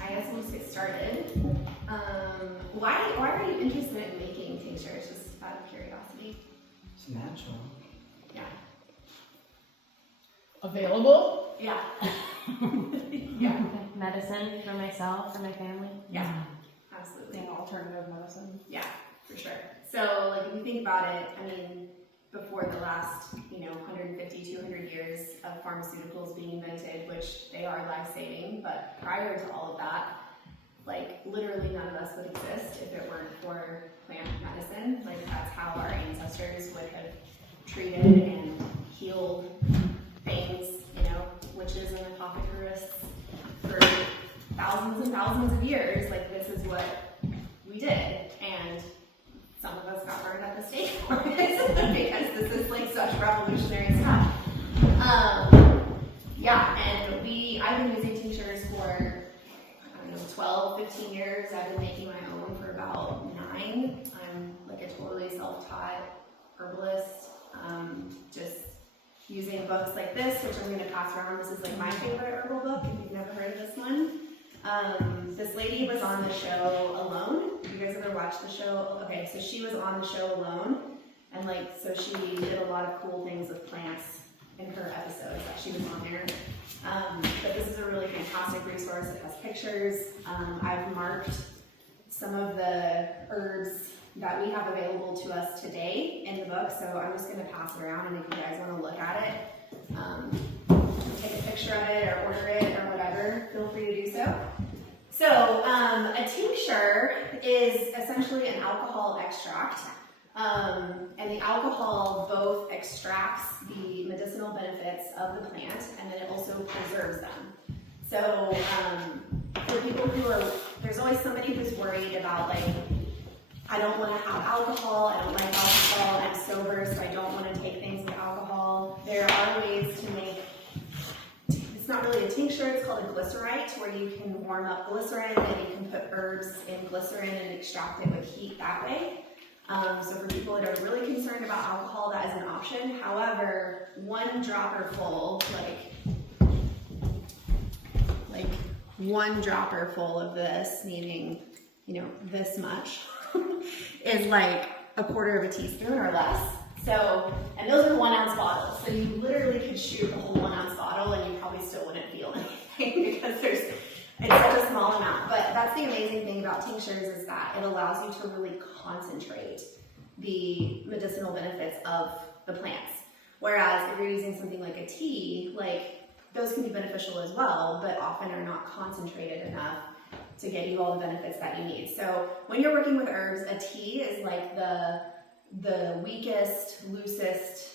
I guess we'll just get started. Why are you interested in making tinctures, just out of curiosity? It's natural. Yeah. Available? Yeah. Yeah. Medicine for myself, for my family. Yeah. Absolutely. And alternative medicine. Yeah, for sure. So, like, if you think about it, I mean, before the last, 150, 200 years of pharmaceuticals being invented, which they are life-saving, but prior to all of that, like, literally none of us would exist if it weren't for plant medicine. Like, that's how our ancestors would have treated and healed things, witches and apothecarists for thousands and thousands of years. Like, this is what we did, and some of us got burned at the stake for it because this is like such revolutionary stuff. And I've been using tinctures for 12, 15 years. I've been making my own for about 9. I'm like a totally self-taught herbalist, just using books like this, which I'm going to pass around. This is like my favorite herbal book, if you've never heard of this one. This lady was on the show alone. You guys ever watched the show? Okay, so she was on the show alone, and so she did a lot of cool things with plants in her episodes that she was on there. But this is a really fantastic resource. It has pictures. I've marked some of the herbs that we have available to us today in the book, so I'm just going to pass it around, and if you guys want to look at it, take a picture of it or order it or whatever, feel free to do so. So a tincture is essentially an alcohol extract, and the alcohol both extracts the medicinal benefits of the plant, and then it also preserves them. So for people there's always somebody who's worried about I don't want to have alcohol, I don't like alcohol, I'm sober, so I don't want to take things with alcohol. There are ways to make, it's not really a tincture, it's called a glycerite, where you can warm up glycerin and you can put herbs in glycerin and extract it with heat that way. So for people that are really concerned about alcohol, that is an option. However, 1 dropper full, like 1 dropper full of this, meaning, this much, is like a quarter of a teaspoon or less. So, and those are 1 ounce bottles. So you literally could shoot a whole 1 ounce bottle and you probably still wouldn't feel anything because it's such a small amount. But that's the amazing thing about tinctures, is that it allows you to really concentrate the medicinal benefits of the plants. Whereas if you're using something like a tea, those can be beneficial as well, but often are not concentrated enough to get you all the benefits that you need. So when you're working with herbs, a tea is like the weakest, loosest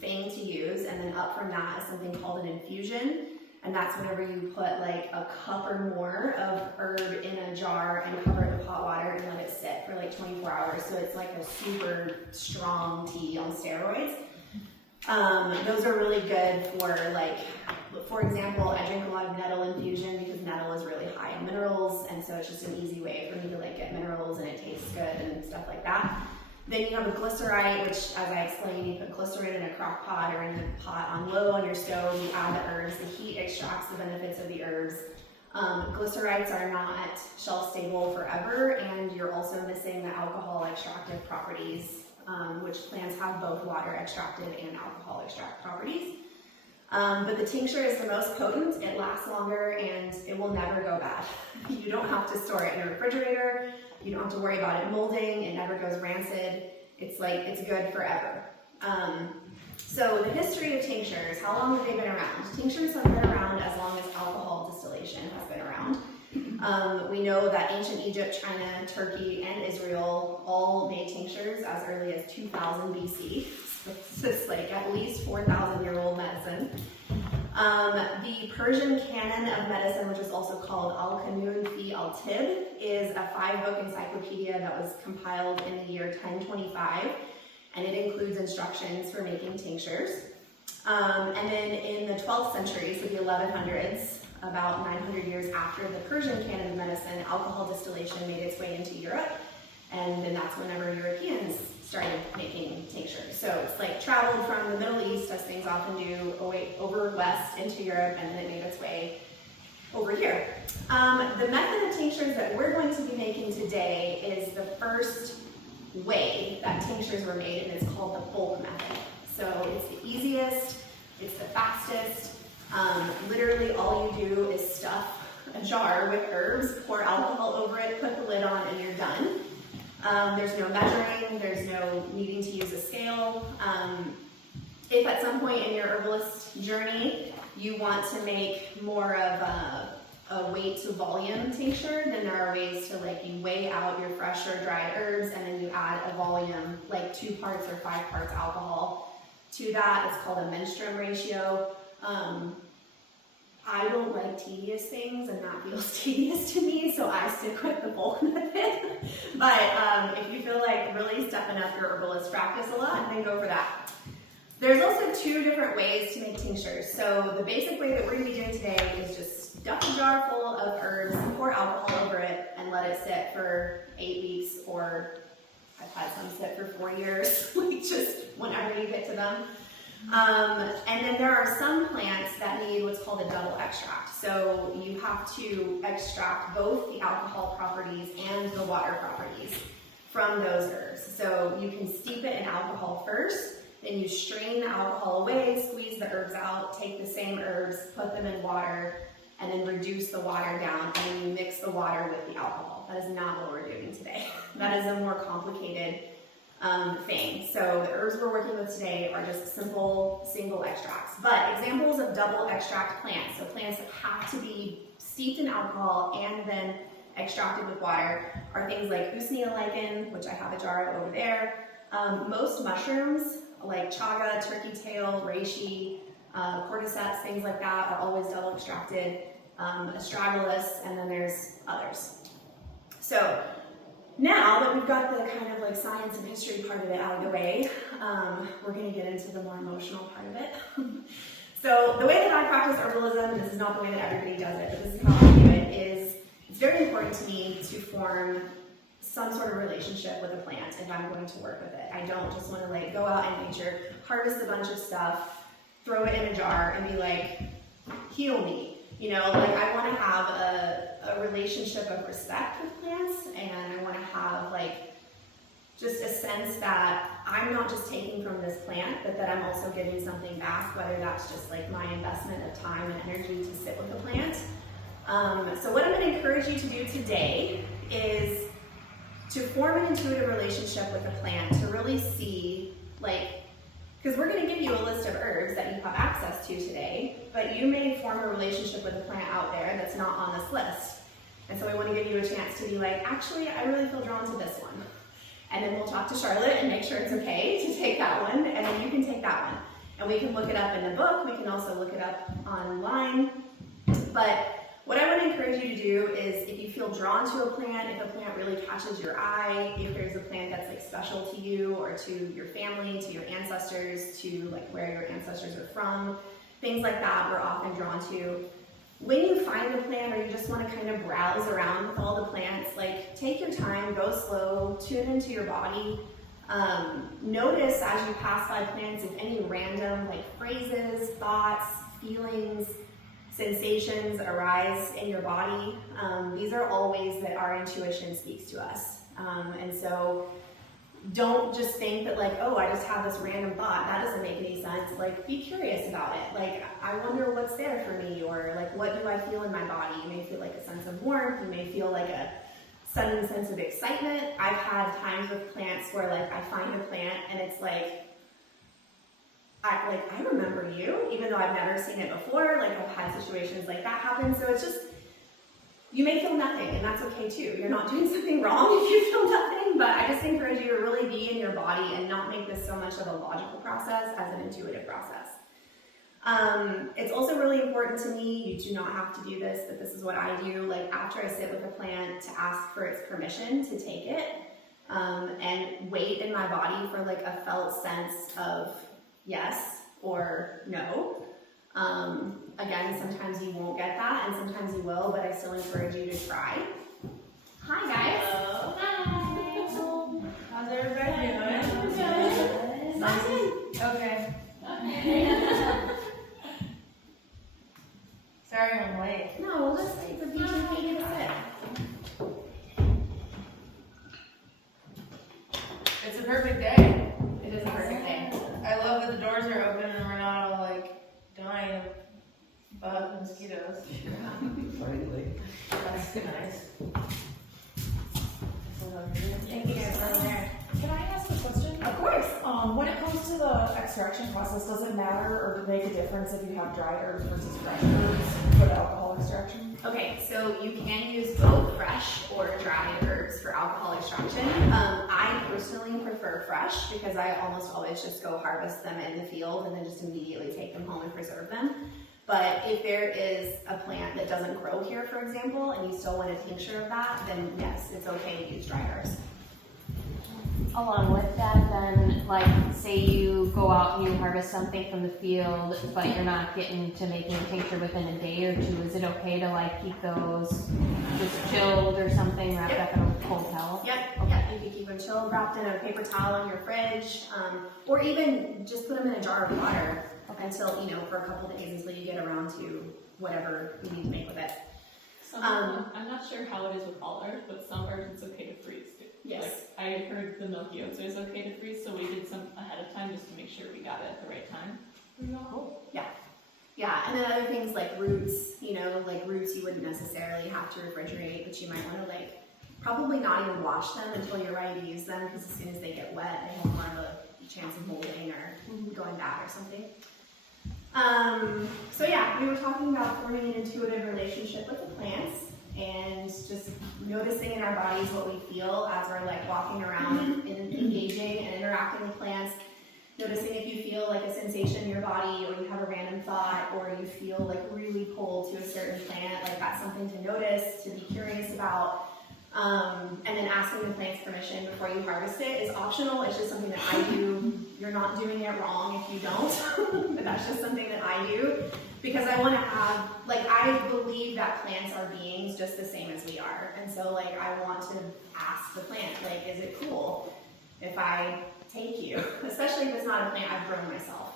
thing to use, and then up from that is something called an infusion, and that's whenever you put a cup or more of herb in a jar and cover it with hot water and let it sit for 24 hours. So it's like a super strong tea on steroids. Those are really good for example, I drink a lot of nettle infusion because nettle is really high in minerals, and so it's just an easy way for me to get minerals, and it tastes good and stuff like that. Then you have a glycerite, which, as I explained, you put glycerin in a crock pot or in a pot on low on your stove, you add the herbs, the heat extracts the benefits of the herbs. Glycerites are not shelf stable forever, and you're also missing the alcohol extractive properties, which plants have both water extractive and alcohol extract properties. But the tincture is the most potent, it lasts longer, and it will never go bad. You don't have to store it in a refrigerator, you don't have to worry about it molding, it never goes rancid, it's good forever. So the history of tinctures, how long have they been around? Tinctures have been around as long as alcohol distillation has been around. We know that ancient Egypt, China, Turkey, and Israel all made tinctures as early as 2000 BC. This is at least 4,000-year-old medicine. The Persian canon of medicine, which is also called Al-Qanun fi al-Tibb, is a 5-book encyclopedia that was compiled in the year 1025, and it includes instructions for making tinctures. And then in the 12th century, so the 1100s, about 900 years after the Persian canon of medicine, alcohol distillation made its way into Europe, and then that's whenever Europeans started making tinctures. So it's traveled from the Middle East, as things often do, over west into Europe, and then it made its way over here. The method of tinctures that we're going to be making today is the first way that tinctures were made, and it's called the bulk method. So it's the easiest, it's the fastest. Literally all you do is stuff a jar with herbs, pour alcohol over it, put the lid on, and you're done. There's no measuring, there's no needing to use a scale. If at some point in your herbalist journey you want to make more of a weight to volume tincture, then there are ways to you weigh out your fresh or dried herbs and then you add a volume, like 2 parts or 5 parts alcohol to that. It's called a menstruum ratio. I don't like tedious things, and that feels tedious to me, so I stick with the bulk method. But if you feel like really stepping up your herbalist practice a lot, then go for that. There's also 2 different ways to make tinctures. So the basic way that we're going to be doing today is just stuff a jar full of herbs, pour alcohol over it, and let it sit for 8 weeks, or I've had some sit for 4 years, just whenever you get to them. And then there are some plants that need what's called a double extract. So you have to extract both the alcohol properties and the water properties from those herbs. So you can steep it in alcohol first, then you strain the alcohol away, squeeze the herbs out, take the same herbs, put them in water, and then reduce the water down, and then you mix the water with the alcohol. That is not what we're doing today. That is a more complicated thing. So the herbs we're working with today are just simple single extracts. But examples of double extract plants, so plants that have to be steeped in alcohol and then extracted with water, are things like usnea lichen, which I have a jar of over there. Most mushrooms like chaga, turkey tail, reishi, cordyceps, things like that are always double extracted. Astragalus, and then there's others. So now that we've got the kind of science and history part of it out of the way, we're going to get into the more emotional part of it. So the way that I practice herbalism, and this is not the way that everybody does it, but this is how I do it, is it's very important to me to form some sort of relationship with a plant if I'm going to work with it. I don't just want to go out in nature, harvest a bunch of stuff, throw it in a jar, and be like, heal me. I want to have a relationship of respect with plants, and I want to have just a sense that I'm not just taking from this plant, but that I'm also getting something back, whether that's just my investment of time and energy to sit with the plant. So what I'm going to encourage you to do today is to form an intuitive relationship with a plant, to really see because we're going to give you a list of herbs that you have access to today, but you may form a relationship with a plant out there that's not on this list. And so we want to give you a chance to be actually, I really feel drawn to this one. And then we'll talk to Charlotte and make sure it's okay to take that one, and then you can take that one. And we can look it up in the book, we can also look it up online. But what I want to encourage you to do is, if you feel drawn to a plant, if a plant really catches your eye, if there's a plant that's special to you or to your family, to your ancestors, to where your ancestors are from, things like that we're often drawn to. When you find a plant, or you just want to kind of browse around with all the plants, take your time, go slow, tune into your body. Notice as you pass by plants if any random phrases, thoughts, feelings, sensations arise in your body. These are all ways that our intuition speaks to us. And so don't just think that oh, I just have this random thought, that doesn't make any sense. Be curious about it. I wonder what's there for me, or what do I feel in my body? You may feel a sense of warmth, you may feel a sudden sense of excitement. I've had times with plants where I find a plant and it's I remember you, even though I've never seen it before. I've had situations like that happen. So it's just, you may feel nothing, and that's okay too. You're not doing something wrong if you feel nothing, but I just encourage you to really be in your body and not make this so much of a logical process as an intuitive process. It's also really important to me, you do not have to do this, but this is what I do, after I sit with a plant, to ask for its permission to take it, and wait in my body for a felt sense of yes or no. Again, sometimes you won't get that, and sometimes you will, but I still encourage you to try. Hi guys. Hello. Hi. How's everybody doing? Good. Okay. Sorry I'm late. No, that's a perfect day. It is a perfect day. I love that the doors are open and we're not all like dying of bugs and mosquitoes. Finally. That's nice. Thank you guys for there. Can I ask a question? Of course. When it comes to the extraction process, does it matter or make a difference if you have dry herbs versus fresh herbs for the alcohol extraction? Okay, so you can use both fresh or dry herbs for alcohol extraction. I personally prefer fresh because I almost always just go harvest them in the field and then just immediately take them home and preserve them. But if there is a plant that doesn't grow here, for example, and you still want a tincture of that, then yes, it's okay to use dry herbs. Along with that, then, like, say you go out and you harvest something from the field, but you're not getting to making a tincture within a day or two, is it okay to, like, keep those just chilled or something, wrapped up in a cold towel? Yep, yep, you can keep them chilled, wrapped in a paper towel in your fridge, or even just put them in a jar of water until, you know, for a couple of days until you get around to whatever you need to make with it. I'm not sure how it is with all herbs, but some herbs it's okay to freeze too. Yes. Like, I heard the Milky Oats is okay to freeze, so we did some ahead of time just to make sure we got it at the right time. Cool. Yeah, and then other things like roots, you know, like roots you wouldn't necessarily have to refrigerate, but you might want to like, probably not even wash them until you're ready to use them, because as soon as they get wet, they have more of a chance of molding or going bad or something. So yeah, we were talking about forming an intuitive relationship with the plants and just noticing in our bodies what we feel as we're like walking around and engaging and interacting with plants. Noticing if you feel like a sensation in your body, or you have a random thought, or you feel like really pulled to a certain plant, like that's something to notice, to be curious about. And then asking the plant's permission before you harvest it is optional. It's just something that I do. You're not doing it wrong if you don't, but that's just something that I do because I want to have, like, I believe that plants are beings just the same as we are. And so, like, I want to ask the plant, like, is it cool if I take you? Especially if it's not a plant I've grown myself.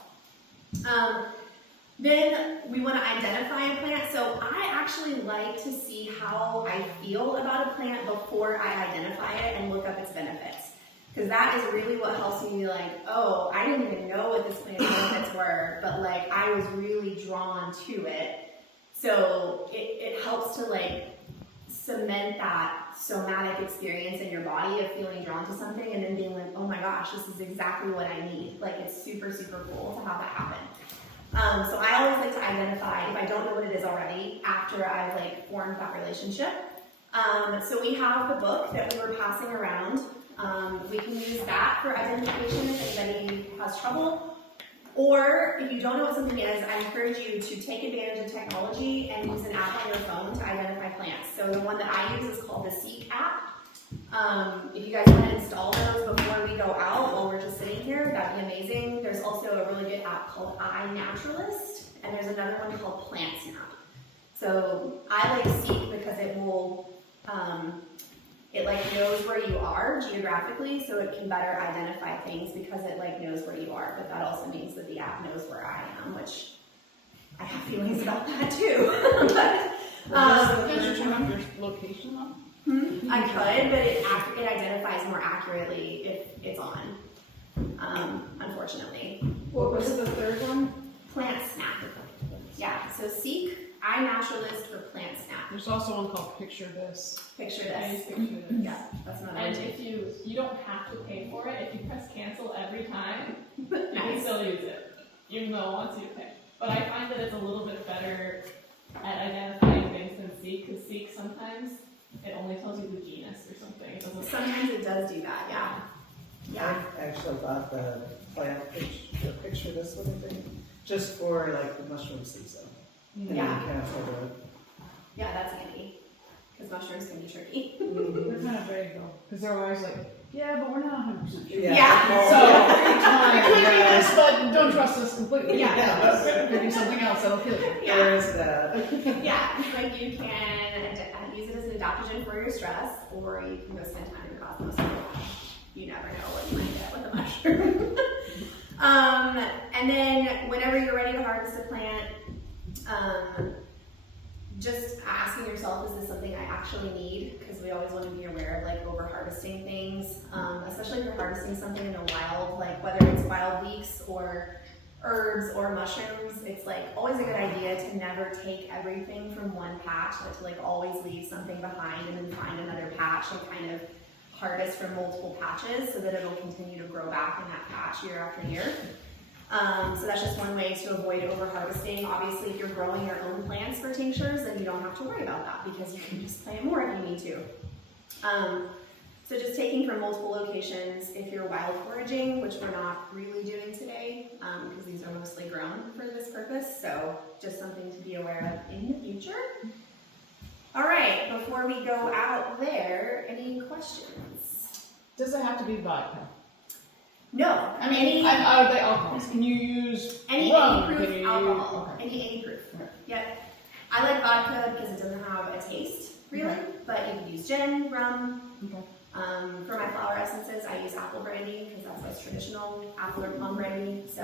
Then we want to identify a plant. So I actually like to see how I feel about a plant before I identify it and look up its benefits. Because that is really what helps me be like, oh, I didn't even know what this plant's benefits were, but like I was really drawn to it. So it helps to like cement that somatic experience in your body of feeling drawn to something and then being like, oh my gosh, this is exactly what I need. Like it's super, super cool to have that happen. So I always like to identify, if I don't know what it is already, after I've like formed that relationship. So we have the book that we were passing around. We can use that for identification if anybody has trouble. Or if you don't know what something is, I encourage you to take advantage of technology and use an app on your phone to identify plants. So the one that I use is called the Seek app. If you guys want to install those before we go out while we're just sitting here, that'd be amazing. There's also a really good app called iNaturalist, and there's another one called PlantSnap. So I like Seek because it will, it like knows where you are geographically, so it can better identify things because it like knows where you are. But that also means that the app knows where I am, which I have feelings about that too. Did you turn off your location on? I could, but it identifies more accurately if it's on, unfortunately. What was the third one? PlantSnap. Yeah, so Seek, iNaturalist for PlantSnap. There's also one called Picture This. Picture I this. picture this. Yeah, that's another one And too. if you don't have to pay for it, if you press cancel every time, you can Nice. still use it, even though it wants you to pay. But I find that it's a little bit better at identifying things than Seek, because Seek sometimes it only tells you the genus or something. It doesn't. Sometimes it does do that, yeah. Yeah. I actually bought the picture this little thing just for like the mushroom season. And Yeah. you can afford it. Yeah, that's handy. Because mushrooms can be tricky. They're kind of vague though, because they're always like, yeah, but we're not 100% sure. Yeah. So every time, yes, but don't trust us completely. Yeah. Could be something else that'll kill you. Yeah. There is that. Yeah, like you can use it as an adaptogen for your stress, or you can go spend time in the cosmos. You never know what you might get with a mushroom. And then whenever you're ready to harvest a plant, just asking yourself, is this something I actually need? Because we always want to be aware of like over harvesting things, especially if you're harvesting something in the wild, like whether it's wild leeks or herbs or mushrooms. It's like always a good idea to never take everything from one patch, but to like always leave something behind and then find another patch and kind of harvest from multiple patches so that it'll continue to grow back in that patch year after year. So that's just one way to avoid over harvesting. Obviously, if you're growing your own plants for tinctures, then you don't have to worry about that because you can just plant more if you need to. So just taking from multiple locations. If you're wild foraging, which we're not really doing today, because these are mostly grown for this purpose, so just something to be aware of in the future. All right, before we go out there, any questions? Does it have to be vodka? No, I mean, are they alcohols? Can you use any rum? proof Can you alcohol. Okay. Any proof. Okay. Yep. I like vodka because it doesn't have a taste, really, Okay. but you can use gin, rum. Okay. For my flower essences, I use apple brandy because that's what's traditional, apple or plum brandy. So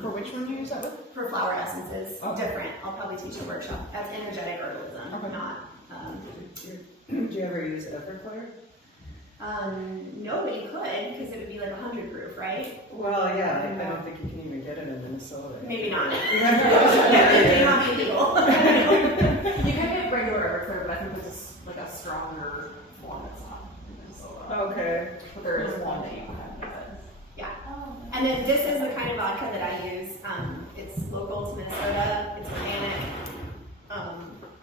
For which one do you use that with? for flower essences, Okay. different. I'll probably teach a workshop. That's energetic herbalism, Okay. not. Do you ever use Everclear? No, but you could because it would be like 100 proof, right? Well, yeah, I don't think you can even get it in Minnesota. Maybe not. You have to They not be legal. You can get regular Everclear, but I think there's like a stronger form that's not in Minnesota. Okay. But there is one that you can get. And then this is the kind of vodka that I use. It's local to Minnesota. It's organic.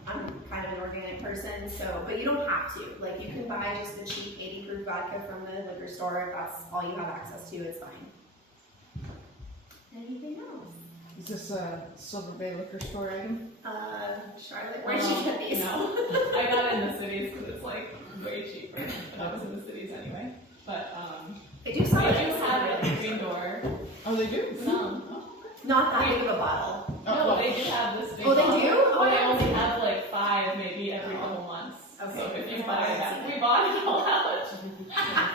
I'm kind of an organic person, so, but you don't have to. Like, you can buy just the cheap 80 proof vodka from the liquor store. If that's all you have access to, it's fine. Anything else? Is this a Silver Bay liquor store item? Charlotte, where'd you get these? No, I got it in the cities because it's like way cheaper. And I was in the cities anyway. But They do sell they it. do have it at Green Door. Oh, they do? Some. Not that big of a bottle. No, they do have this big Oh, they bottle, do? Oh, but they yeah. only have like 5 maybe every couple months. Okay. So if you That's buy why I that, see we bought it all out for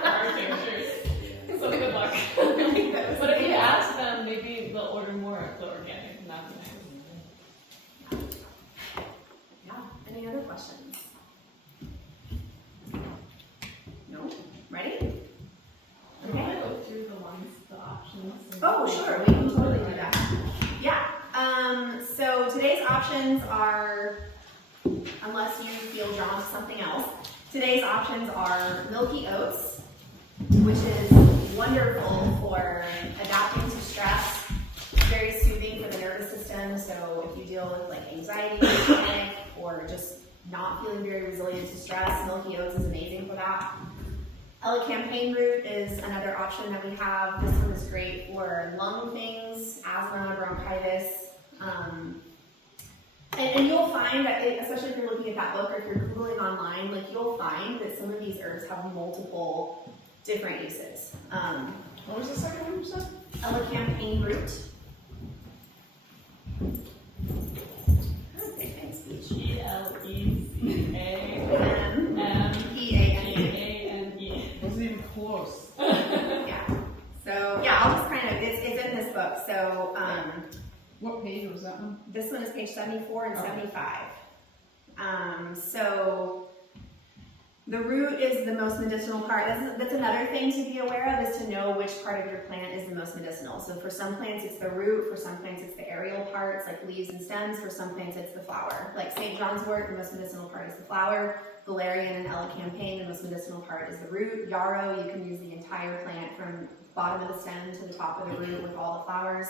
our tinctures. So good luck. But if you ask them, maybe they'll order more of the organic, not the nice. Yeah. Any other questions? No? Ready? Can I go through the options? Oh, sure, we can totally do that. Yeah, so today's options are, unless you feel drawn to something else, today's options are Milky Oats, which is wonderful for adapting to stress, very soothing for the nervous system, so if you deal with like anxiety, panic, or just not feeling very resilient to stress, Milky Oats is amazing for that. Elecampane root is another option that we have. This one is great for lung things, asthma, bronchitis. And you'll find that, especially if you're looking at that book or if you're Googling online, like you'll find that some of these herbs have multiple different uses. What was the second one you said? Elecampane root. Okay, thanks, Beach. ELECAMPEANE. Wasn't even close. Yeah. So yeah, I'll just kind of, it's in this book. So What page was that one? this one is page 74 and Oh. 75. So the root is the most medicinal part. That's another thing to be aware of, is to know which part of your plant is the most medicinal. So for some plants it's the root, for some plants it's the aerial parts like leaves and stems, for some plants it's the flower. Like St. Johns Wort, the most medicinal part is the flower. Valerian and elecampane, the most medicinal part is the root. Yarrow, you can use the entire plant from bottom of the stem to the top of the root with all the flowers.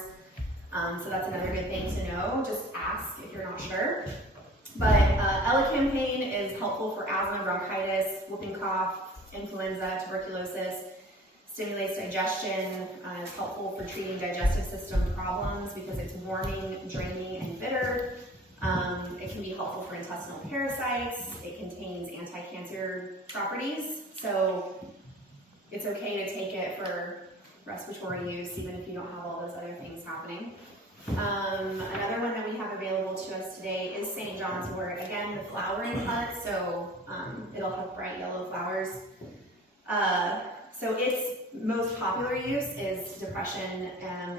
So that's another good thing to know. Just ask if you're not sure. But elecampane is helpful for asthma, bronchitis, whooping cough, influenza, tuberculosis, stimulates digestion, is helpful for treating digestive system problems because it's warming, draining, and bitter. It can be helpful for intestinal parasites. It contains anti-cancer properties, so it's okay to take it for respiratory use even if you don't have all those other things happening. Another one that we have available to us today is St. Johns Wort. Again, the flowering part, so it'll have bright yellow flowers. So its most popular use is depression,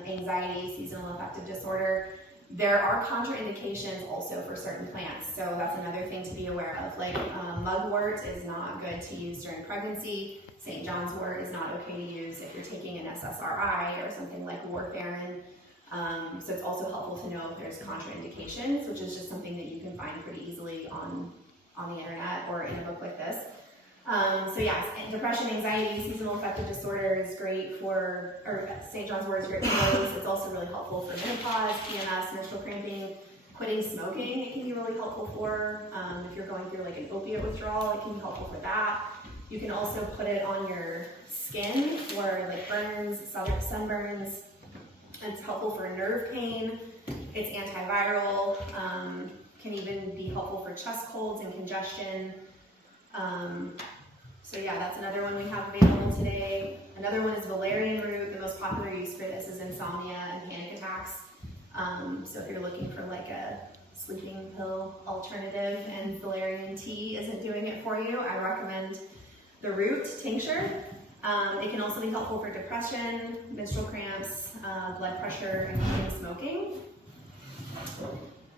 anxiety, seasonal affective disorder. There are contraindications also for certain plants, so that's another thing to be aware of. Like mugwort is not good to use during pregnancy. St. Johns Wort is not okay to use if you're taking an SSRI or something like warfarin. So it's also helpful to know if there's contraindications, which is just something that you can find pretty easily on the internet or in a book like this. So yes, depression, anxiety, seasonal affective disorder is great for, or St. Johns Wort is great for those. It's also really helpful for menopause, PMS, menstrual cramping, quitting smoking. It can be really helpful for, if you're going through like an opiate withdrawal, it can be helpful for that. You can also put it on your skin for like burns, sunburns. It's helpful for nerve pain. It's antiviral. Can even be helpful for chest colds and congestion. So yeah, that's another one we have available today. Another one is valerian root. The most popular use for this is insomnia and panic attacks. So if you're looking for like a sleeping pill alternative and valerian tea isn't doing it for you, I recommend the root tincture. It can also be helpful for depression, menstrual cramps, blood pressure, and quitting smoking.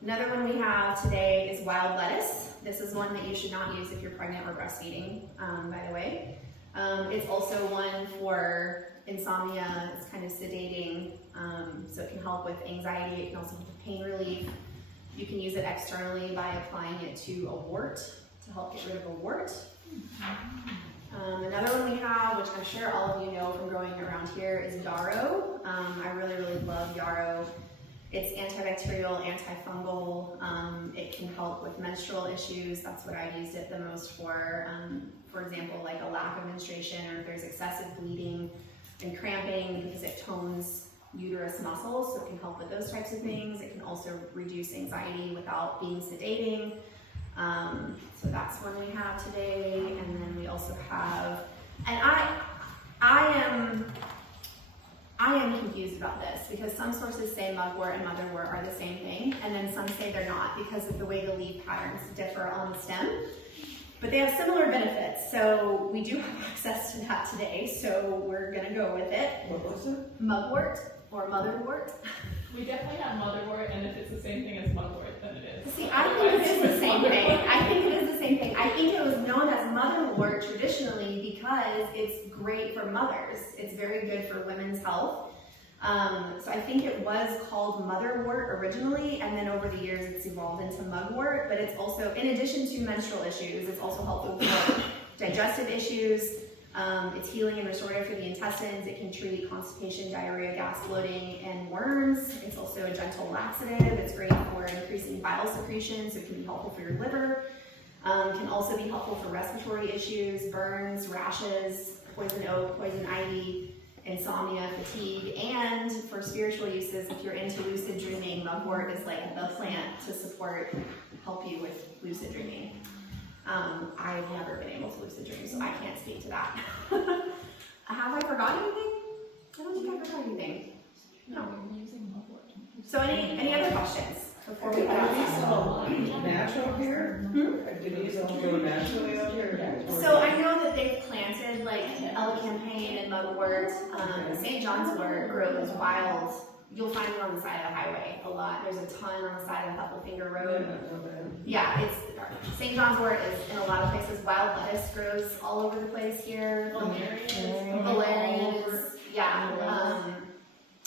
Another one we have today is wild lettuce. This is one that you should not use if you're pregnant or breastfeeding, by the way. It's also one for insomnia. It's kind of sedating, so it can help with anxiety. It can also help with pain relief. You can use it externally by applying it to a wart to help get rid of a wart. Another one we have, which I'm sure all of you know from growing around here, is yarrow. I really, really love yarrow. It's antibacterial, antifungal. It can help with menstrual issues. That's what I used it the most for. For example, like a lack of menstruation, or if there's excessive bleeding and cramping, because it tones uterus muscles, so it can help with those types of things. It can also reduce anxiety without being sedating. So that's one we have today, and then we also have, and I am confused about this because some sources say mugwort and motherwort are the same thing, and then some say they're not because of the way the leaf patterns differ on the stem. But they have similar benefits, so we do have access to that today, so we're gonna go with it. What was it? Mugwort or motherwort. We definitely have motherwort, and if it's the same thing as mugwort, then it is. See, I think it is the same thing. I think it is the same thing. I think it was known as motherwort traditionally because it's great for mothers. It's very good for women's health. So I think it was called motherwort originally, and then over the years it's evolved into mugwort, but it's also, in addition to menstrual issues, it's also helpful for digestive issues. It's healing and restorative for the intestines. It can treat constipation, diarrhea, gas, bloating, and worms. It's also a gentle laxative. It's great for increasing bile secretion, so it can be helpful for your liver. Can also be helpful for respiratory issues, burns, rashes, poison oak, poison ivy, insomnia, fatigue, and for spiritual uses. If you're into lucid dreaming, mugwort is like the plant to help you with lucid dreaming. I've never been able to lucid dream, so I can't speak to that. Have I forgotten anything? I don't think I forgot anything. No. So any other questions before we Are these go? all natural here? Do these all grow naturally out here? So I know that they've planted like elecampane and mugwort. St. Johns Wort grows wild. You'll find it on the side of the highway a lot. There's a ton on the side of Huffle Finger Road. Yeah, it's St. Johns Wort is in a lot of places. Wild lettuce grows all over the place here. Valerian is, yeah.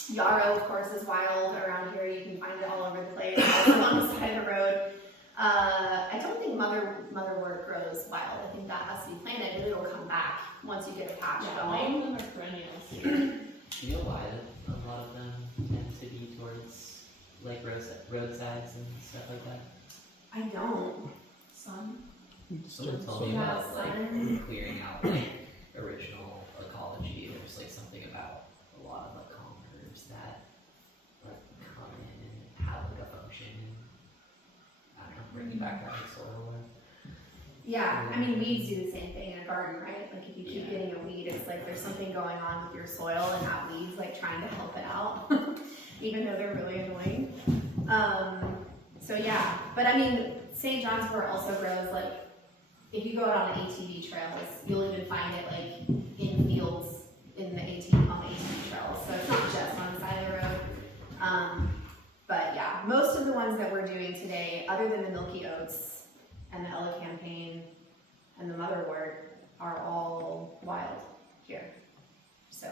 Yarrow, of course, is wild around here. You can find it all over the place. Also on the side of the road. I don't think motherwort grows wild. I think that has to be planted, and it'll come back once you get a patch All of going. them are perennials. Do you know why a lot of them tend to be towards like roadsides and stuff like that? I don't. Sun. Someone told me Yeah, about like clearing out like original ecology. There's like something about a lot of like common herbs that like come in and have like a function and I don't know, bring you back out of the soil. Yeah, I mean, weeds do the same thing in a garden, right? Like if you keep getting a weed, it's like there's something going on with your soil and that weed's like trying to help it out, even though they're really annoying. So yeah, but I mean, St. Johns Wort also grows like, if you go out on the ATV trails, you'll even find it like in fields on the ATV trails. So it's not just on the side of the road. But yeah, most other than the Milky Oats and the Elecampane and the Motherwort, are all wild here. So,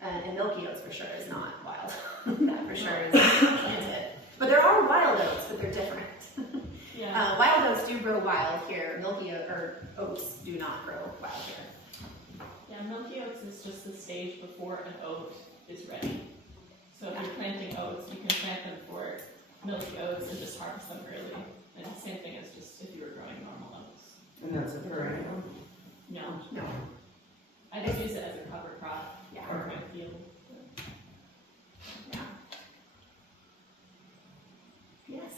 and Milky Oats for sure is not wild. That for sure is planted. But there are wild oats, but they're different. Yeah. Wild oats do grow wild here. Oats do not grow wild here. Yeah, Milky Oats is just the stage before an oat is ready. So if you're planting oats, you can plant them for Milky Oats and just harvest them early. And the same thing as just if you were growing normal oats. And that's a perennial. No, No. I just use it as a cover crop Yeah. for my field. Yeah. Yes.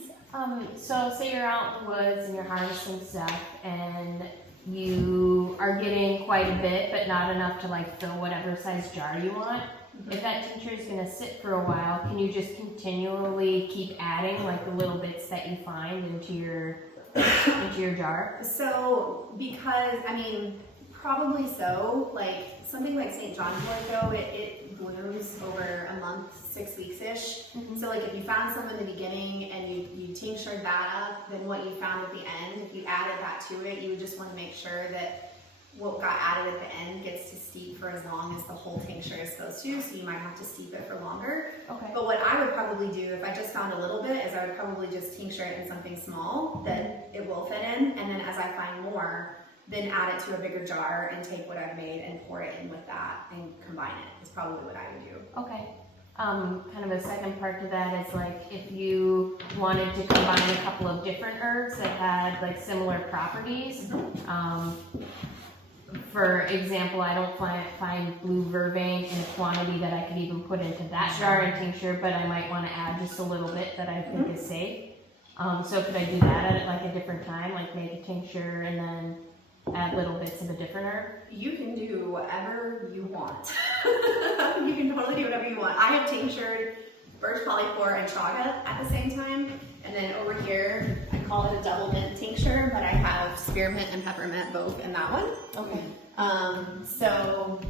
So say you're out in the woods and you're harvesting stuff and you are getting quite a bit, but not enough to like fill whatever size jar you want. If that tincture is going to sit for a while, can you just continually keep adding like the little bits that you find into your jar? So, because, I mean, probably so, like, something like St. Johns Wort, though, it blooms over a month, 6 weeks-ish. So, like, if you found some in the beginning and you tinctured that up, then what you found at the end, if you added that to it, you would just want to make sure that what got added at the end gets to steep for as long as the whole tincture is supposed to, so you might have to steep it for longer. Okay. But what I would probably do if I just found a little bit is I would probably just tincture it in something small that it will fit in, and then as I find more, then add it to a bigger jar and take what I've made and pour it in with that and combine it. Is probably what I would do. Okay. Kind of a second part to that is like if you wanted to combine a couple of different herbs that had like similar properties. For example, I don't find blue vervain in a quantity that I could even put into that jar and tincture, but I might want to add just a little bit that I think is safe. So could I do that at like a different time, like make a tincture and then add little bits of a different herb? You can do whatever you want. You can totally do whatever you want. I have tinctured birch polypore and chaga at the same time. And then over here, I call it a double mint tincture, but I have spearmint and peppermint both in that one. Okay. So,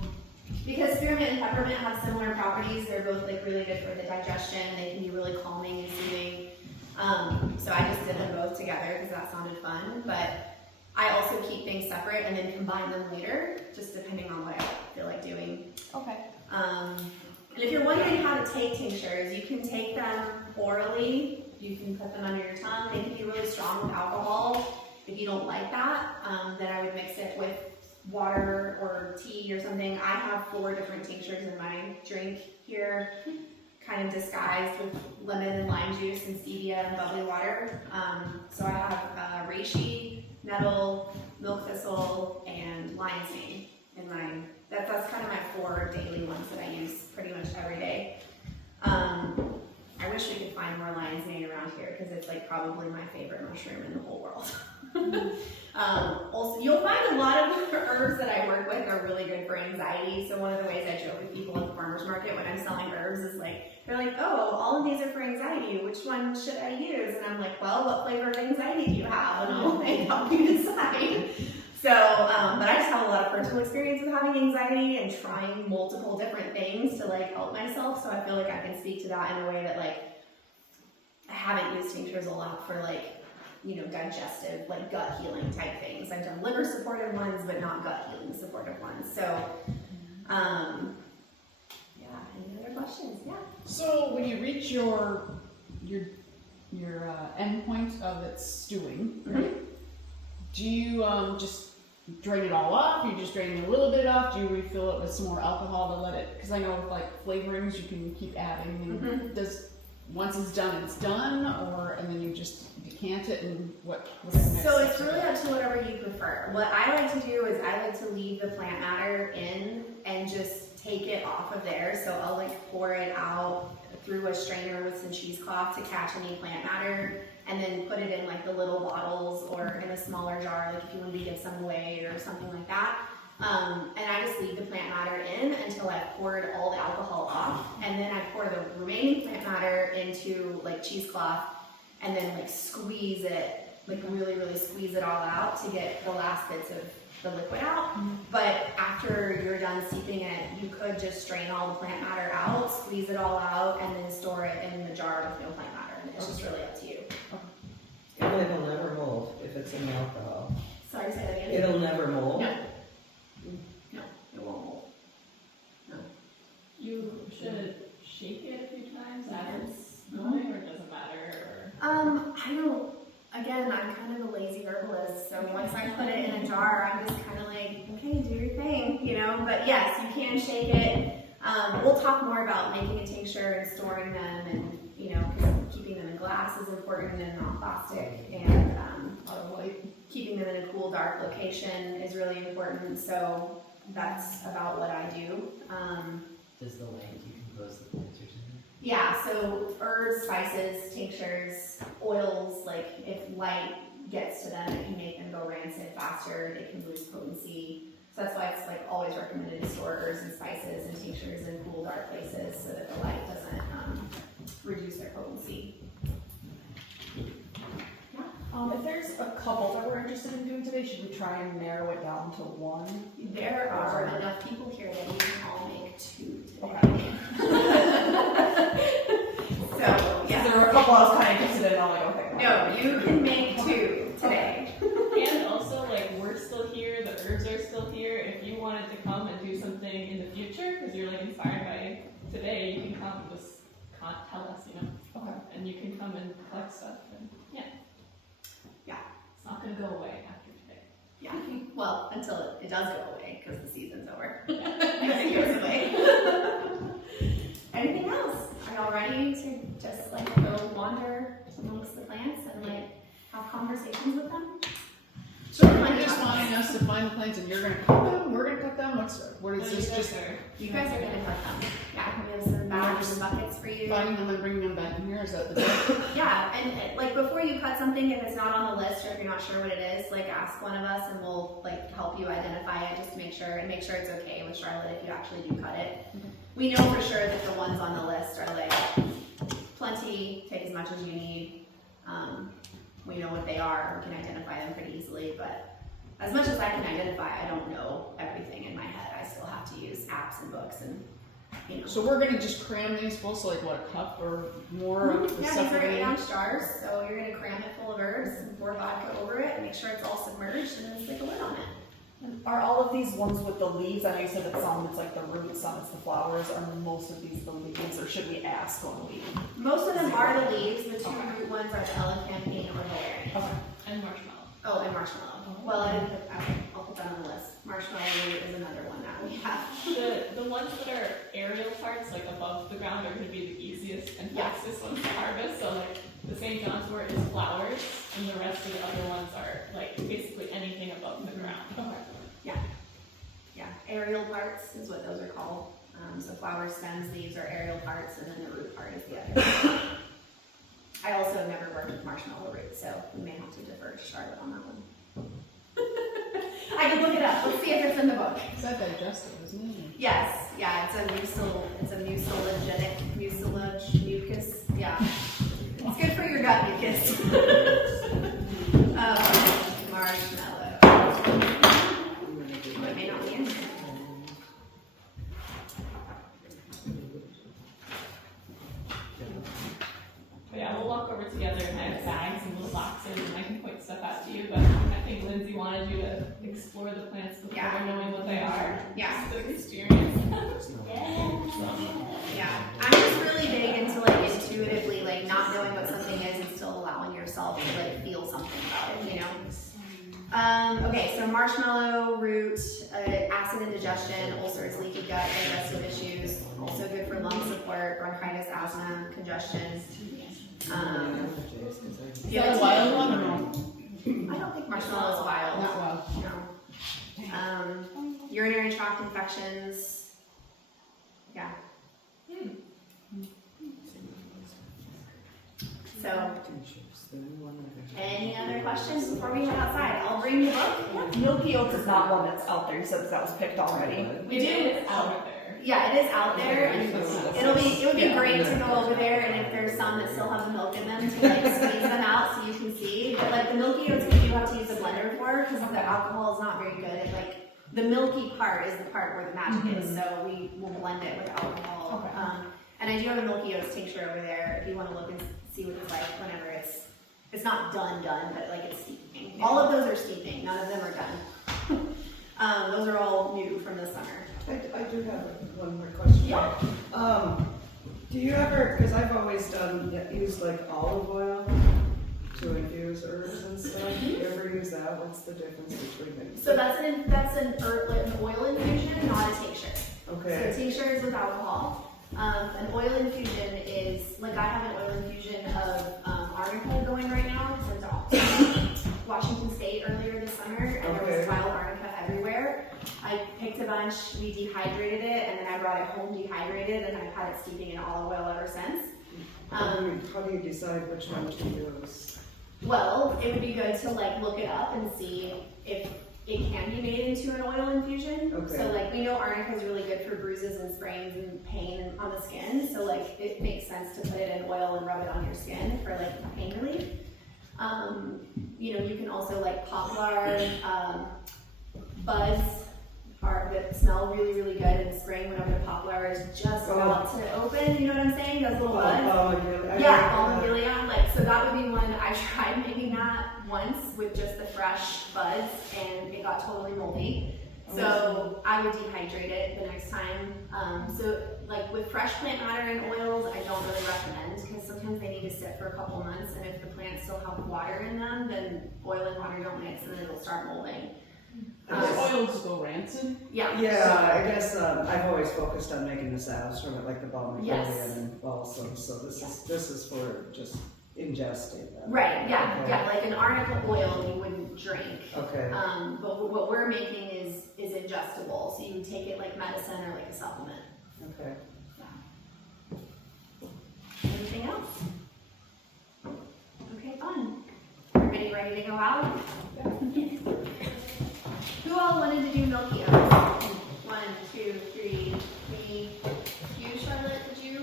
because spearmint and peppermint have similar properties, they're both like really good for the digestion. They can be really calming and soothing. So I just did them both together because that sounded fun. But I also keep things separate and then combine them later, just depending on what I feel like doing. Okay. And if you're wondering how to take tinctures, you can take them orally. You can put them under your tongue. They can be really strong with alcohol. If you don't like that, then I would mix it with water or tea or something. I have 4 different tinctures in my drink here, kind of disguised with lemon and lime juice and stevia and bubbly water. So I have reishi, nettle, milk thistle, and lion's mane in mine. That's kind of my 4 daily ones that I use pretty much every day. I wish we could find more lion's mane around here because it's like probably my favorite mushroom in the whole world. Also, you'll find a lot of herbs that I work with are really good for anxiety. So one of the ways I joke with people at the farmer's market when I'm selling herbs is like, they're like, oh, all of these are for anxiety. Which one should I use? And I'm like, well, what flavor of anxiety do you have? And I'll help you decide. So, but I just have a lot of personal experience with having anxiety and trying multiple different things to like help myself. So I feel like I can speak to that in a way that like, I haven't used tinctures a lot for like, you know, digestive, like gut healing type things. I've done liver supportive ones, but not gut healing supportive ones. So, yeah, any other questions? Yeah. So when you reach your end point of its stewing, right? Do you just drain it all off? You just drain a little bit off? Do you refill it with some more alcohol to let it? Because I know with like flavorings, you can keep adding. And does once it's done, and then you just decant it, and what are the next So it's steps really of up to whatever you prefer. What I like to do is I like to leave the plant matter in and just take it off of there. So I'll like pour it out through a strainer with some cheesecloth to catch any plant matter, and then put it in like the little bottles or in a smaller jar, like if you wanted to give some away or something like that. And I just leave the plant matter in until I've poured all the alcohol off, and then I pour the remaining plant matter into like cheesecloth, and then like squeeze it, like really, really squeeze it all out to get the last bits of the liquid out. But after you're done steeping it, you could just strain all the plant matter out, squeeze it all out, and then store it in the jar with no plant matter. it's just really up to you. And it'll never mold if it's in the alcohol. Sorry, say that again. It'll never mold. No. No, it won't mold. No. You should shake it a few times as it's going, or it doesn't matter, or? I don't, again, I'm kind of a lazy herbalist, so once I put it in a jar, I'm just kind of like, okay, do your thing, you know, but yes, you can shake it. We'll talk more about making a tincture and storing them, and, you know, 'cause keeping them in glass is important and not plastic, and keeping them in a cool, dark location is really important, so that's about what I do. Does the light decompose the plants or something? Yeah, so herbs, spices, tinctures, oils, like if light gets to them, it can make them go rancid faster, they can lose potency. So that's why it's like always recommended to store herbs and spices and tinctures in cool, dark places so that the light doesn't reduce their potency. If there's a couple that we're interested in doing today, should we try and narrow it down to one? There are enough people here that we can all make 2 today. Okay. So, yeah. There were a couple I was kind of interested in, I'm like, okay. No, you can make 2 today. And also, like, we're still here, the herbs are still here. If you wanted to come and do something in the future, because you're like inspired by today, you can come and just tell us, you know. Okay. And you can come and collect stuff, and yeah. Yeah. It's not gonna go away after today. Yeah, well, until it does go away, because the season's over. Yeah. And it goes away. Anything else? Are y'all ready to just like go wander amongst the plants and like have conversations with them? So you're just wanting us to find the plants and you're gonna cut them, we're gonna cut them, what is this, just You guys are gonna cut them. Yeah, we have some bags and buckets for you. finding them and bringing them back in here, is that the deal? Yeah, and like before you cut something, if it's not on the list or if you're not sure what it is, like ask one of us and we'll like help you identify it just to make sure it's okay with Charlotte if you actually do cut it. We know for sure that the ones on the list are like plenty, take as much as you need. We know what they are, we can identify them pretty easily, but as much as I can identify, I don't know everything in my head. I still have to use apps and books and, you know. So we're gonna just cram these full, so like what, a cup or more of the Yeah, stuff these are we're gonna 8-ounce jars, so you're gonna cram it full of herbs and pour vodka over it, make sure it's all submerged, and then stick a lid on it. Are all of these ones with the leaves? I know you said that some it's like the roots, some it's the flowers. Are most of these the leaves, or should we ask on leaves? Most of them are the leaves, the 2 root ones are the elecampane or Valerian. Okay. And marshmallow. Oh, and marshmallow. Well, I'll put that on the list. Marshmallow root is another one that we have. The ones that are aerial parts, like above the ground, are going to be the easiest and Yeah. fastest ones to harvest. So like the St. John's Wort is flowers, and the rest of the other ones are like basically anything above the ground. Okay. Yeah, aerial parts is what those are called. So flowers, stems, leaves are aerial parts, and then the root part is the other. I also have never worked with marshmallow root, so we may have to defer to Charlotte on that one. I can look it up. Let's see if it's in the book. Is that digestive, isn't it? Yes, yeah, it's a mucilage mucus. Yeah, it's good for your gut mucus. Marshmallow. Oh, it may not be in here. But yeah, we'll walk over together and I have bags and little boxes and I can point stuff out to you, but I think Lindsey wanted you to explore the plants before knowing what they are. Yeah. Just the experience. Yeah, I'm just really big into like intuitively, like not knowing what something is and still allowing yourself to like feel something about it, you know? Okay, so marshmallow root, acid indigestion, ulcers, leaky gut, digestive issues, also good for lung support, bronchitis, asthma, congestion. Is that a wild one or no? I don't think marshmallow is wild. Not wild. No. Urinary tract infections. Yeah. So, any other questions before we head outside? I'll bring the book. Milky Oats is not one that's out there. You said that was picked already. We do. It's out there. Yeah, it is out there, and it would be great to go over there, and if there's some that still have the milk in them, to like squeeze them out so you can see. But like the Milky Oats, we do have to use a blender for because the alcohol is not very good. It, like the milky part is the part where the magic is, so we will blend it with alcohol. Okay. And I do have a Milky Oats tincture over there if you want to look and see what it's like whenever it's not done, but like it's steeping. All of those are steeping, none of them are done. Those are all new from this summer. I do have one more question. Yeah. Do you ever, because I've always used like olive oil to infuse herbs and stuff. Do you ever use that? What's the difference between them? So that's an oil infusion, not a tincture. Okay. So tincture is with alcohol. An oil infusion is, like I have an oil infusion of arnica going right now, because I was to Washington State earlier this summer, and there was wild arnica everywhere. I picked a bunch, we dehydrated it, and then I brought it home dehydrated, and I've had it steeping in olive oil ever since. How do you decide which one to use? Well, it would be good to like look it up and see if it can be made into an oil infusion. Okay. So like we know arnica is really good for bruises and sprains and pain on the skin. So like it makes sense to put it in oil and rub it on your skin for like pain relief. You know, you can also like poplar, buds that smell really, really good in the spring whenever the poplar is just about to open. You know what I'm saying? Those little buds. Bougainvillea. Like, so that would be one. I tried making that once with just the fresh buds, and it got totally moldy. So I would dehydrate it the next time. So like with fresh plant matter and oils, I don't really recommend, because sometimes they need to sit for a couple months, and if the plants still have water in them, then oil and water don't mix, and then it'll start molding. The oils go rancid. Yeah. Yeah, I guess I've always focused on making the salves from it, like the balm Yes. and balsam. So this is for just ingesting them. Right. Yeah. Okay. Yeah. Like an arnica oil, you wouldn't drink. Okay. But what we're making is ingestible, so you would take it like medicine or like a supplement. Okay. Anything else? Okay, fun. Everybody ready to go out? Who all wanted to do Milky Oats? 1, 2, 3. Me. You, Charlotte? Did you?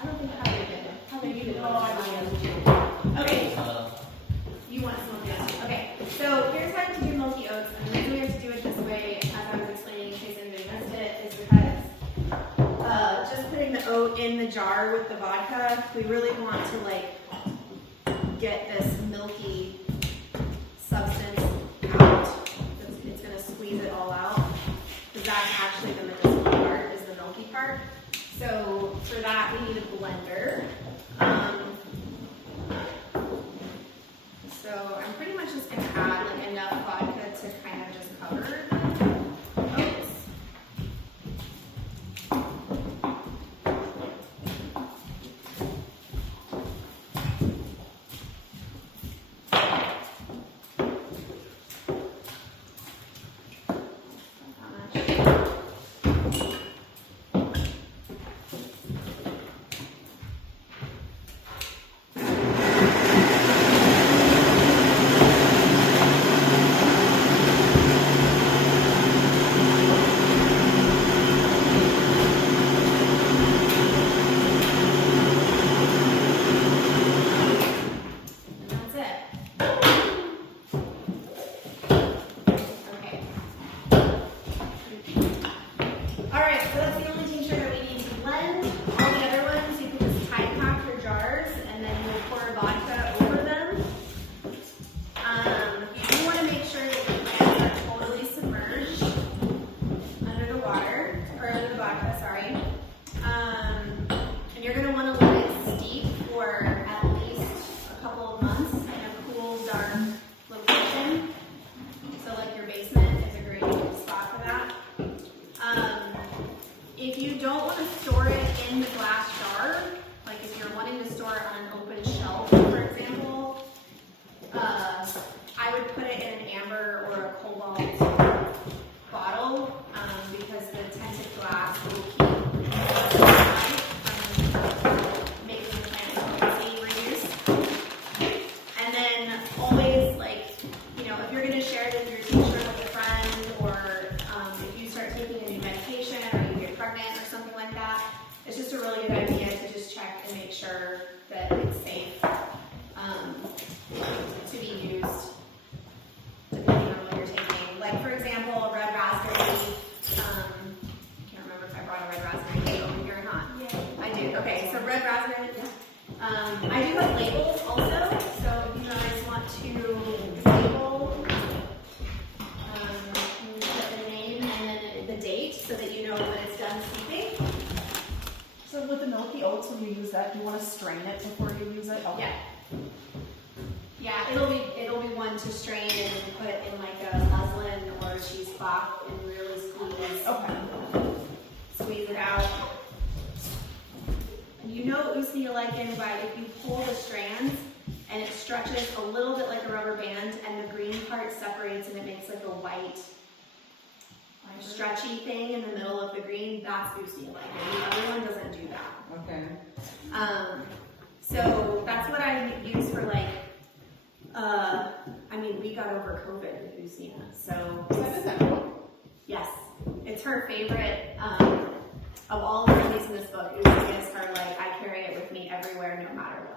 I don't think Heather did. Heather, you did. Okay. You want some Milky Oats? Okay. So here's how to do Milky Oats, and the reason we have to do it this way, as I was explaining in case anybody missed it, is because just putting the oat in the jar with the vodka, we really want to like get this milky substance out. It's going to squeeze it all out, because that's actually the medicinal part, is the milky part. So for that we need a blender. So I'm pretty much just going to add like enough vodka to kind of just cover the oats. I do have labels date so that you know when it's done steeping. So with the Milky Oats, when you use that, do you want to strain it before you use it? Okay. Yeah. Yeah, it'll be one to strain and put in like a muslin or a cheesecloth and really squeeze. Okay. Squeeze it out. And you know usnea lichen by if you pull the strands and it stretches a little bit like a rubber band and the green part separates and it makes like a white stretchy thing in the middle of the green, that's usnea lichen. The other one doesn't do that. Okay. So that's what I use for like, I mean, we got over COVID with usnea, so. Is that cool? Yes, it's her favorite, of all the remedies in this book, usnea is her, like, I carry it with me everywhere, no matter what.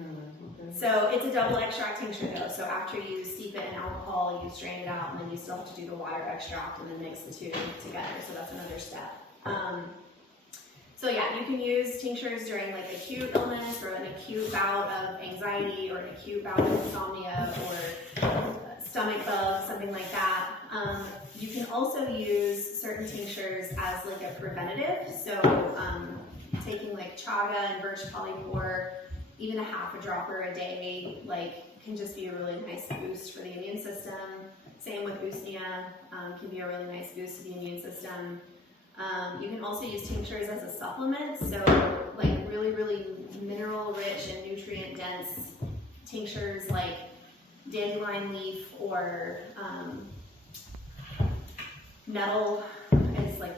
Okay. So it's a double extract tincture though, so after you steep it in alcohol, you strain it out, and then you still have to do the water extract and then mix the two together, so that's another step. So yeah, you can use tinctures during like acute illness or an acute bout of anxiety or an acute bout of insomnia or stomach bug, something like that. You can also use certain tinctures as like a preventative. So taking like chaga and birch polypore, even a half a dropper a day, like can just be a really nice boost for the immune system. Same with usnea, can be a really nice boost to the immune system. You can also use tinctures as a supplement, so like really, really mineral rich and nutrient dense tinctures like dandelion leaf or nettle is like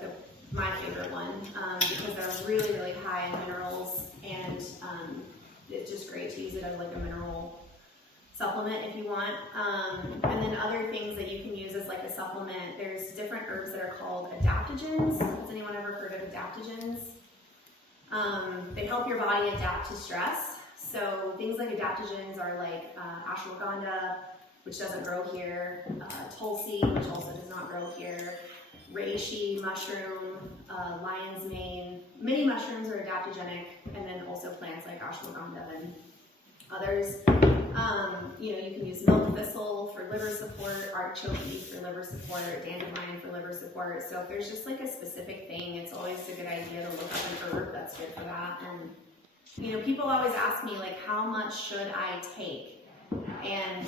my favorite one because they're really, really high in minerals and it's just great to use it as like a mineral supplement if you want. And then other things that you can use as like a supplement, there's different herbs that are called adaptogens. Has anyone ever heard of adaptogens? They help your body adapt to stress. So things like adaptogens are like ashwagandha, which doesn't grow here, tulsi, which also does not grow here, reishi mushroom, lion's mane. Many mushrooms are adaptogenic, and then also plants like ashwagandha and others. You know, you can use milk thistle for liver support, artichoke leaf for liver support, dandelion for liver support. So if there's just like a specific thing, it's always a good idea to look up an herb that's good for that. And you know, people always ask me like, how much should I take? And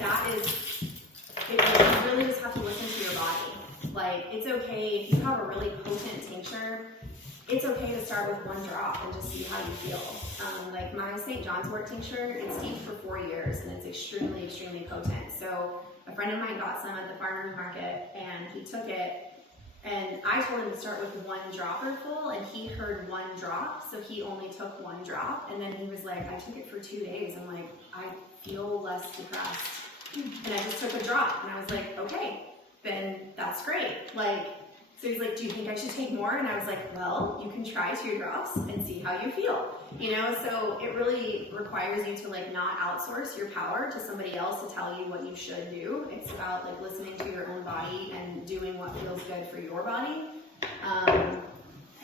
that is, you really just have to listen to your body. Like, it's okay if you have a really potent tincture. It's okay to start with one drop and just see how you feel. Like my Johns Wort tincture, it's steeped for 4 years and it's extremely, extremely potent. So a friend of mine got some at the farmer's market and he took it and I told him to start with 1 dropper full and he heard 1 drop, so he only took 1 drop. And then he was like, I took it for 2 days. I'm like, I feel less depressed. And I just took a drop and I was like, okay, then that's great. Like, so he's like, do you think I should take more? And I was like, well, you can try 2 drops and see how you feel. You know, so it really requires you to like not outsource your power to somebody else to tell you what you should do. It's about like listening to your own body and doing what feels good for your body.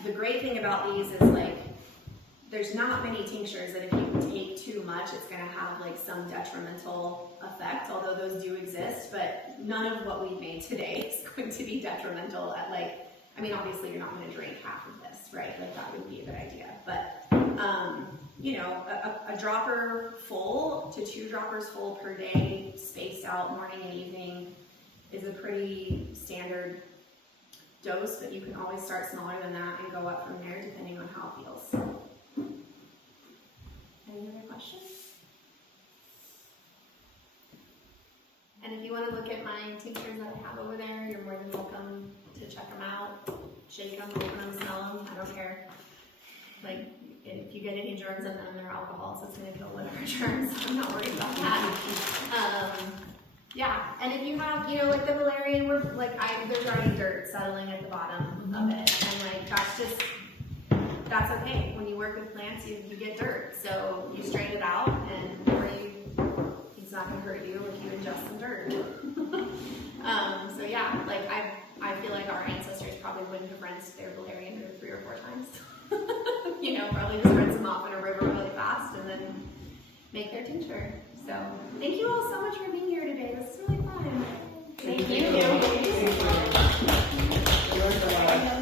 The great thing about these is like, there's not many tinctures that if you take too much, it's going to have like some detrimental effect, although those do exist, but none of what we've made today is going to be detrimental at like, I mean, obviously you're not going to drink half of this, right? Like that would be a good idea, but you know, a dropper full to 2 droppers full per day, spaced out morning and evening, is a pretty standard dose, but you can always start smaller than that and go up from there depending on how it feels. Any other questions? And if you want to look at my tinctures that I have over there, you're more than welcome to check them out, shake them, open them, smell them, I don't care. Like, if you get any germs in them, they're alcohol, so it's going to kill whatever germs. I'm not worried about that. Yeah, and if you have, you know, like the Valerian, there's already dirt settling at the bottom of it, and like that's okay. When you work with plants, you get dirt, so you strain it out, and it's not going to hurt you if you ingest some dirt. So yeah, like I feel like our ancestors probably wouldn't have rinsed their Valerian dirt 3 or 4 times. You know, probably just rinse them off in a river really fast and then make their tincture. So thank you all so much for being here today. This is really fun. Thank you. Thank you. We learned a lot.